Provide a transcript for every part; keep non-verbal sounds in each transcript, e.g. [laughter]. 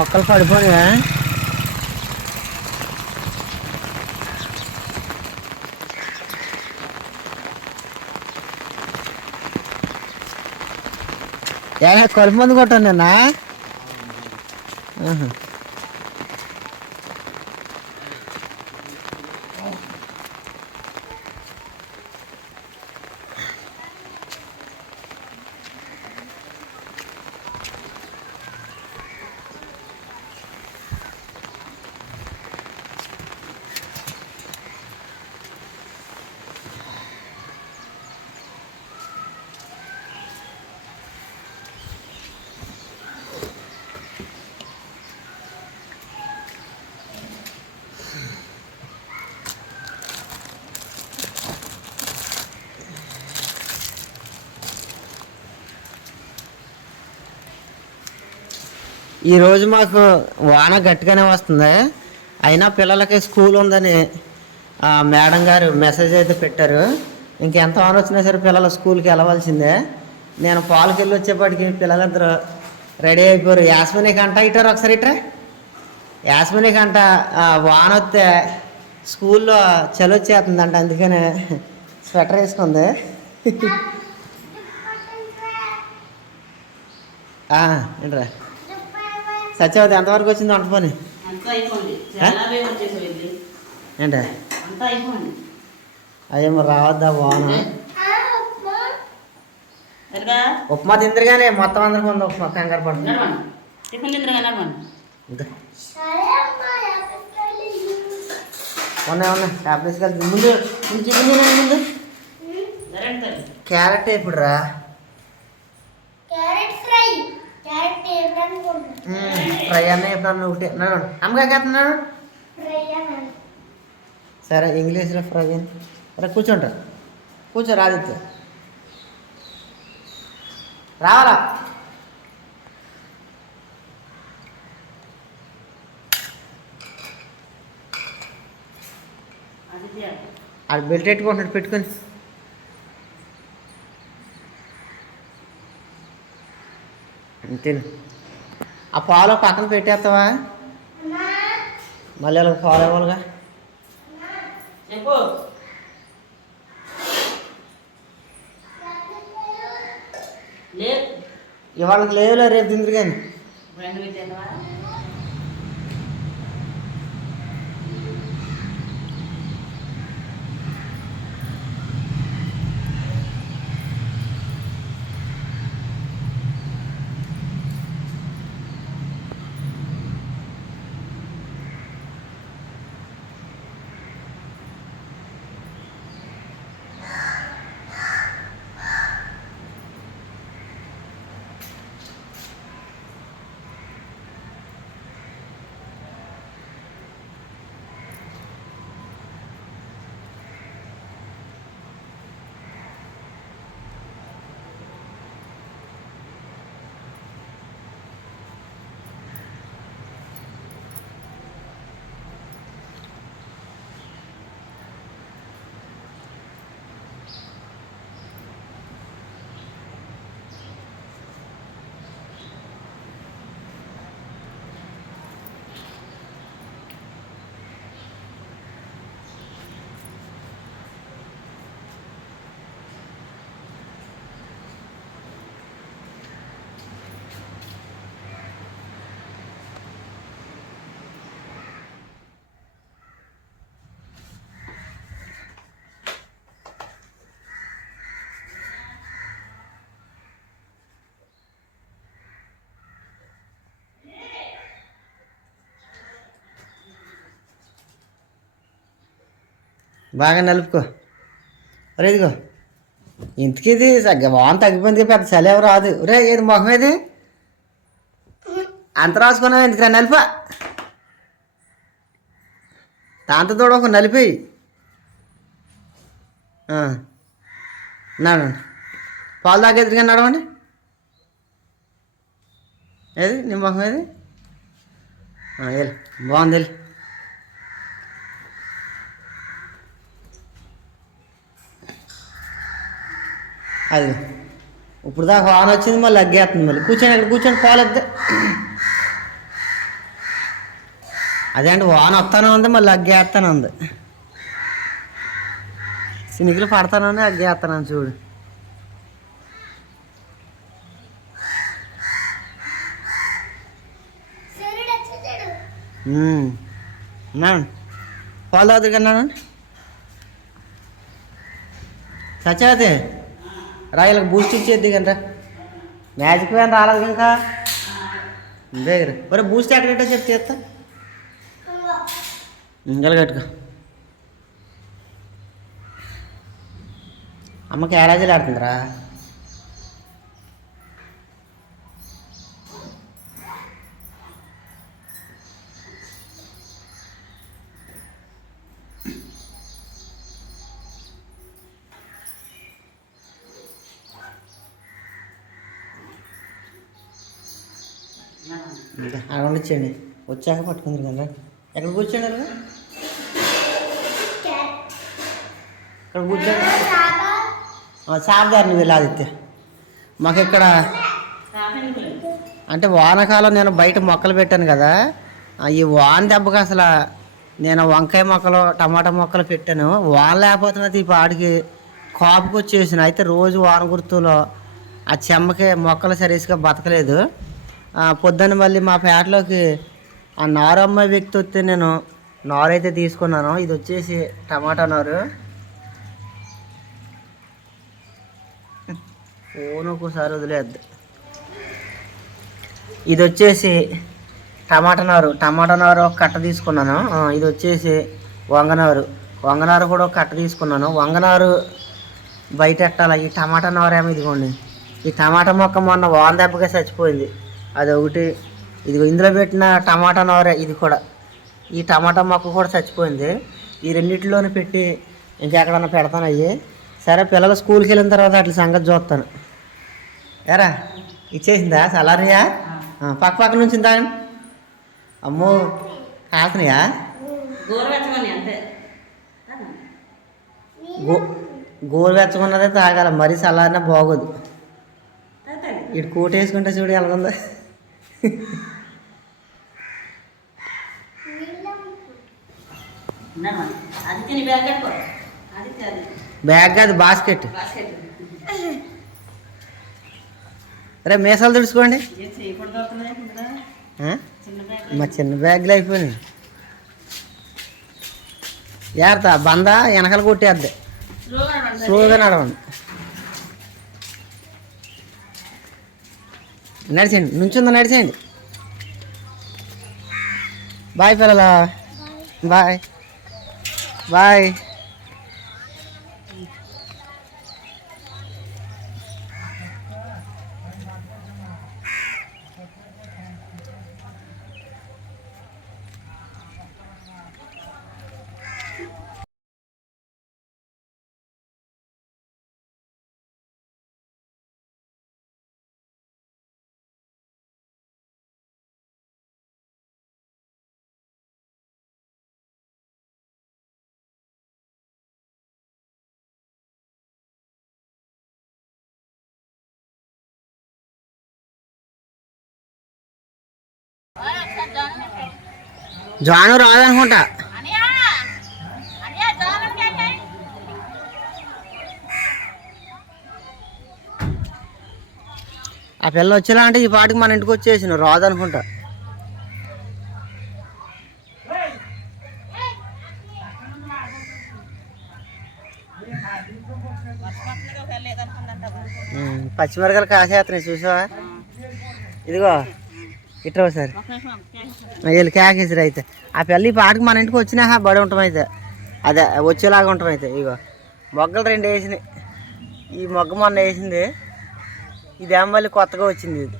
మొక్కలు పడిపోయా ఏడా కలుపు మందు కొట్టాను నిన్న. ఈరోజు మాకు వాన గట్టిగానే వస్తుంది. అయినా పిల్లలకి స్కూల్ ఉందని మేడం గారు మెసేజ్ అయితే పెట్టారు. ఇంకెంత వాన వచ్చినా సరే పిల్లలు స్కూల్కి వెళ్ళవలసిందే. నేను పాలకి వెళ్ళి వచ్చేప్పటికి పిల్లలందరూ రెడీ అయిపోయారు. యాస్మిని కంట ఇటారు ఒకసారి ఇట్రా యాస్మిని కంట ఆ, వాన వస్తే స్కూల్లో చలి వచ్చేస్తుందంట అందుకనే స్వెటర్ వేసుకుంది. [laughs] ఏంట్రా సత్యవతి ఎంతవరకు వచ్చింది వంట పని? ఏంటే? అంతా అయిపోయింది. అయ్యో మరి రావద్దా ఎరగా ఉప్మా తిందరు కానీ మొత్తం అందరికి ఉంది ఉప్మా కంగారు పడుతుంది. ఉన్నాయి ఉన్నాయి. టాబ్లెట్స్ కలిసి ముందు. ముందు క్యారెట్ ఇప్పుడు రా క్యారెట్ ఫ్రై క్యారెట్ ఏంటనుకుంటున్నా అన్న ఎప్పుడన్నా ఒకటి? నడవండి అమ్మగాకి సరే ఇంగ్లీష్లో ఫ్రై అని సరే కూర్చుంటారు కూర్చో ఆదిత్య రావాలా? అది బెల్ట్ పెట్టుకుంటున్నాడు పెట్టుకొని. తిను. ఆ పాలు పక్కన పెట్టేస్తావా? మళ్ళీ వాళ్ళకి పాలు ఇవ్వాలిగా. ఇవాళకి లేవులే రేపు తిందరు కానీ బాగా నలుపుకో. ఒరే ఇదిగో. ఇంతకీ ఇది సగ్గ వాన తగ్గిపోయింది పెద్ద చలి ఎవరు రాదు. రే ఏది మొహం ఏది? అంత రాసుకున్నావు ఎందుకురా నలుప? దాంతో తోడు ఒక నలిపి నడవండి. పాలు తాగేదిగా నడవండి. ఏది? నీ మొహం ఏది? ఆ, బాగుంది వెళ్ళి. అది. ఇప్పుడు దాకా వాన వచ్చింది మళ్ళీ అగ్గేస్తుంది మళ్ళీ. కూర్చొని ఇక్కడ కూర్చొని పోలేదు అదే అంటే వాన వస్తానే ఉంది మళ్ళీ అగ్గేస్తానే ఉంది. సినికులు పడతానని అగ్గేస్తాను చూడు. సూర్యుడు వచ్చేసాడు ఉన్నాను పాలు తాగుతారు కన్నాను రా ఇలా బూస్ట్ ఇచ్చేద్ది కంట మ్యాజిక్ వ్యాన్ రాలేదు ఇంకా దగ్గర ఒరే బూస్ట్ ఎక్కడంటే చెప్తే చేస్తా ఇంకలు కట్టుకో. అమ్మకి ఏడాదిలు ఆడుతుందిరా. అక్కడ ఇచ్చేయండి వచ్చాక పట్టుకుందరు కదా ఎక్కడ కూర్చోండి ఇక్కడ కూర్చోండి? సాబదారిని వెళ్ళి ఆదిత్య మాకు ఇక్కడ అంటే వానకాలం నేను బయట మొక్కలు పెట్టాను కదా. ఈ వాన దెబ్బకి అసలు నేను వంకాయ మొక్కలు టమాటా మొక్కలు పెట్టాను. వాన లేకపోతున్నది ఈ పాడికి కాపుకి వచ్చేసిన అయితే రోజు వాన గుర్తులో ఆ చెమ్మకి మొక్కలు సరిగ్గా బతకలేదు. పొద్దున్న మళ్ళీ మా పేటలోకి ఆ నారు అమ్మాయి వ్యక్తి వస్తే నేను నారు అయితే తీసుకున్నాను. ఇది వచ్చేసి టమాటా నారు. ఫోన్ ఒక్కోసారి వదిలేద్దు. ఇది వచ్చేసి టమాటా నారు. టమాటా నారు ఒక కట్ట తీసుకున్నాను. ఇది వచ్చేసి వంగనారు వంగనారు కూడా ఒక కట్ట తీసుకున్నాను. వంగనారు బయట ఎట్టాలి? ఈ టమాటా నారు ఏమో ఇదిగోండి. ఈ టమాటా మొక్క మొన్న వాన దెబ్బగా చచ్చిపోయింది. అది ఒకటి ఇది ఇందులో పెట్టిన టమాటా నారే ఇది కూడా. ఈ టమాటా మొక్క కూడా చచ్చిపోయింది. ఈ రెండిటిలోనే పెట్టి ఇంకెక్కడన్నా పెడతాను అయ్యి. సరే పిల్లలు స్కూల్కి వెళ్ళిన తర్వాత అట్లా సంగతి చూస్తాను. ఎరా ఇచ్చేసిందా సలారియా పక్క పక్క నుంచి తాగండి అమ్మో కాకనియా గోరువెచ్చమని అంతే గో గోరువెచ్చకున్నదే తాగాల. మరీ చల్లారిన బాగోదు. ఇటు కోట్ వేసుకుంటే చూడు ఎలాగుందో. బ్యాగ్ కాదు. బాస్కెట్. రే మీసాలు తుడుచుకోండి. మా చిన్న బ్యాగ్లు అయిపోయినాయి. జాగ్రత్త బంద వెనకాల కొట్టేద్ది. స్లోగా నడవండి. నడిచండి నుంచుందా నడిచండి బాయ్ పిల్లల బాయ్ బాయ్ జాను రాదనుకుంటా. ఆ పిల్ల వచ్చేలా అంటే ఈ పాటికి మన ఇంటికి వచ్చేసిన రాదనుకుంటా. పచ్చిమిరకాయలు కాసేస్తున్నాయి చూసావా? ఇదిగో. ఇట్రా క్యాష్ వీళ్ళు కేకేసారు అయితే. ఆ పిల్ల ఈ పాటకి మన ఇంటికి వచ్చినా బడి ఉంటాం అయితే. అదే వచ్చేలాగా ఉంటాం అయితే ఇగో. మొగ్గలు రెండు వేసినాయి. ఈ మొగ్గ మొన్న వేసింది. ఇదేం మళ్ళీ కొత్తగా వచ్చింది ఇది.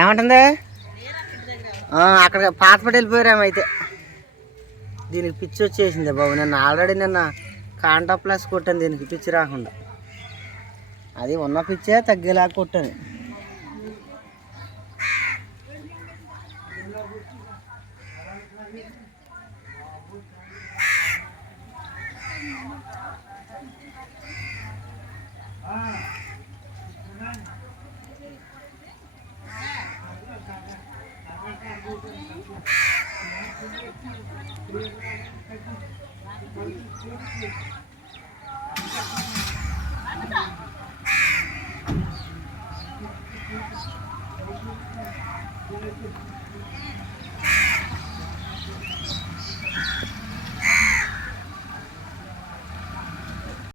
ఏమంటుంది? అక్కడ పాతపడి వెళ్ళిపోయారేమో అయితే. దీనికి పిచ్చి వచ్చేసింది బాబు. నిన్న ఆల్రెడీ నిన్న కాంటా ప్లస్ కొట్టాను దీనికి పిచ్చి రాకుండా. అది ఉన్న పిచ్చే తగ్గేలాగా కొట్టాను. ఆ